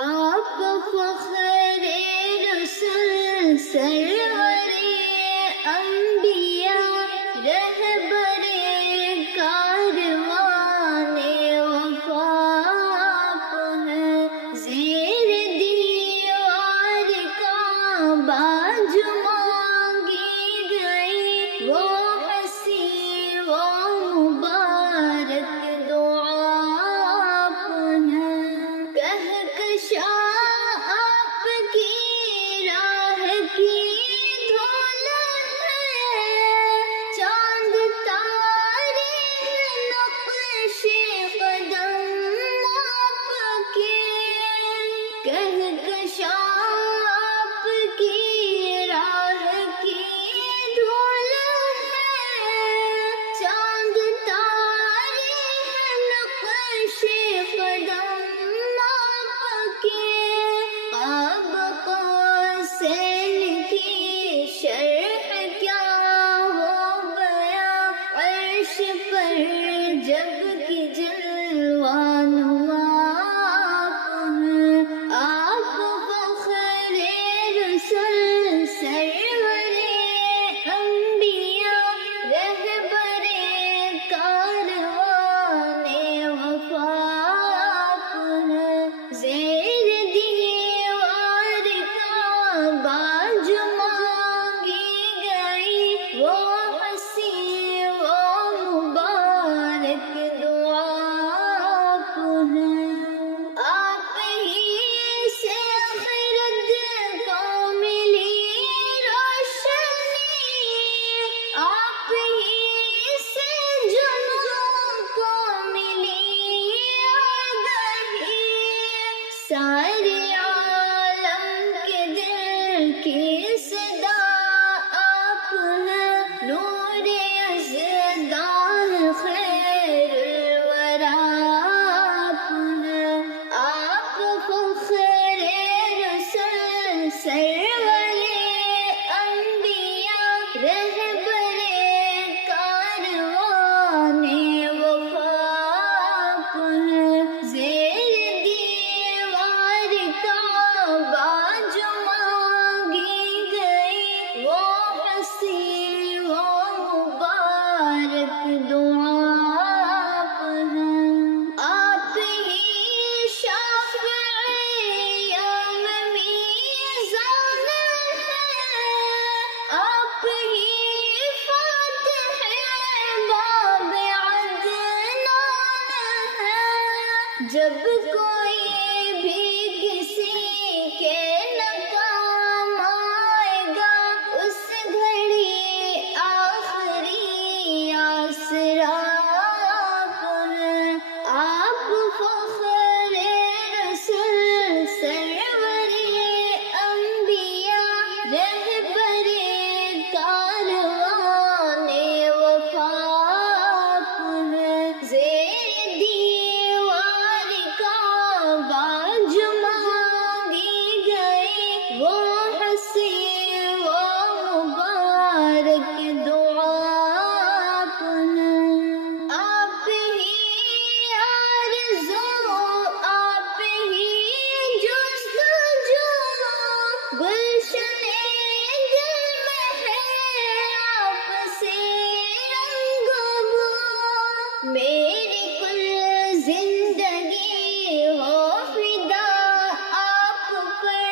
آپ فخر رسل سرور انبیاء رہبر کاروان وفاق ہیں، زیر دیوار کعبہ جو مانگی گئی وہ ہنسی وہ مبارک دعا آپ ہیں، کہکشاں آپ کی راہ کی دھول ہے، چاند تارے ہیں نقش قدم آپ کے، کہکشاں آپ کی راہ کی دھول ہے، چاند تارے ہیں نقش قدم آپ کے، قاب قوسین کی شرح کیا ہو بیاں، عرش پر جب کی جلوہ نما آپ ہیں، آپ فخر رسل سرور انبیاء رہبر کاروان وفاق ہیں، زیر دیوار کعبہ جو مانگی گئی وہ ہنسی وہ مبارک دعا آپ ہیں، آپ ہی سے خرد کو ملی روشنی، آپ ہی سے جنوں کو ملی آگہی، سارے عالم کے دل کی صدا آپ ہیں، نور یزدان خیر الورا آپ ہیں، آپ فخر رسل سرور انبیاء رہبر کاروان وفاق ہیں، زیر دیوار کعبہ جو مانگی گئی وہ ہنسی وہ مبارک دعا آپ ہیں، آپ ہی شافع یوم میزان ہیں، آپ ہی فاتح باب عدنان ہیں، جب کوئی بھی کسی کے ناکام آئے گا اس گھڑی آخری آسرا آپ ہیں، آپ فخر رسل سرور انبیاء رہبر کاروان وفاق ہیں، زیر دیوار کعبہ جو مانگی گئی وہ ہنسی وہ مبارک دعا آپ ہیں، آپ ہی آرزو آپ ہی جستجو گلشن دل میں ہے آپ سے رنگ بو، میری کل زندگی ہو فدا آپ پر،